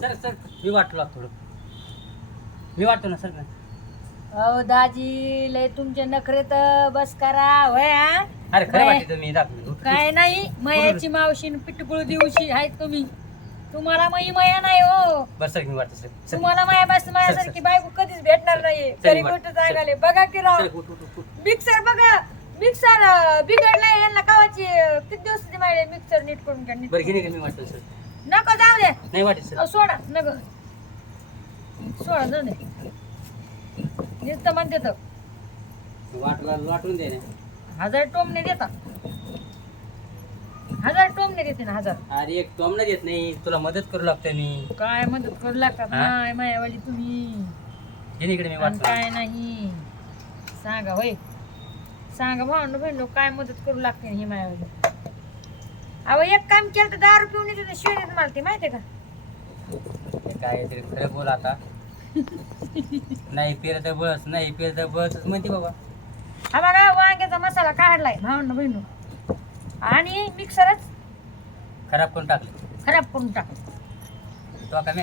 Sir sir मी वाटलो थोडं मी वाटतो ना सर. अहो दाजी लय तुमचे नखरे तर बस करा होय हा. अरे खरं वाटतं मी दाखवतो. काय नाही मयाची मावशी पिटकुळ दिवशी आहेत तुम्ही. तुम्हाला मया नाही हो. बरं सर मी वाटतो सर. तुम्हाला माया बस माझ्यासारखी बायको कधीच भेटणार नाही. तरी गोष्ट सांगाले बघा की राव. मिक्सर बघा मिक्सर बिघडलाय यांना कावाची किती दिवस माहिले मिक्सर नीट करून घ्या. बरं घेणे मी वाटतो सर. नको जाऊ दे. नाही वाटत सर. सोडा नको सोडा जाऊ दे. नुसतं म्हणते तर वाटून दे ना. 1000 टोमने देता. 1000 टोमने देते ना 1000. अरे एक टोमना देत नाही तुला मदत करू लागतोय मी. काय मदत करू लागतात नाही मायावाली तुम्ही. घेणे इकडे मी आणि वाटतो. काय नाही सांगा होय. सांगा भावंड बहिण काय मदत करू लागते ही मायावाली. अहो एक काम केलं तर 10 पिऊन येते शिवाय मला ते माहितीये का. हे काय तरी खरं बोल आता. नाही पेरत बस नाही पेरत बस म्हणते बाबा. हा बघा वांग्याचा मसाला काढलाय भावंड बहिण आणि मिक्सरच खराब करून टाकलं. खराब करून टाक. तो का मी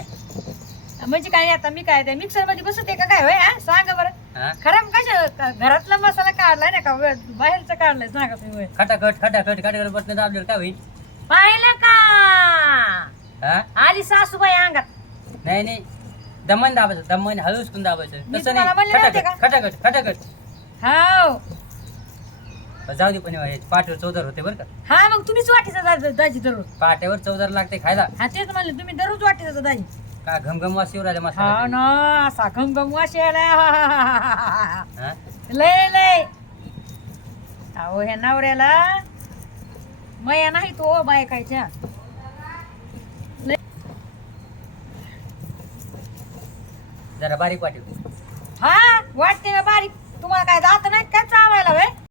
म्हणजे काय आता मी काय मिक्सर मध्ये बसते का काय होय हा? सांगा बरं. हा खराब कशा घरातला मसाला काढलाय ना का बाहेरचा काढलाय सांगा तुम्ही. खटाखट बसलं दाबलं काय होईल. पाहिलं का हा आली सासूबाई अंगात. नाही नाही दमन दाबायचं दमन हळूच करून दाबायचं मी तसं तुम्हाला नाही. म्हणले नव्हते का? खटाखट हाव जाऊ दे पण पाट्यावर चौदार होते बरं का. हा मग तुम्हीच वाटीचा दाजी दररोज. पाट्यावर चौदार लागते खायला. हा तेच म्हणले तुम्ही दररोज वाटीचा दाजी. का घमघम वास येऊ राहिला हा मसाला. ना असा घमघम वास यायला. हा लय लय अहो ह्या नवऱ्याला मया नाही तो बायकायच्या. जरा बारीक वाटेल. हा वाटते ना बारीक. तुम्हाला काय दात नाही काय चावायला होय.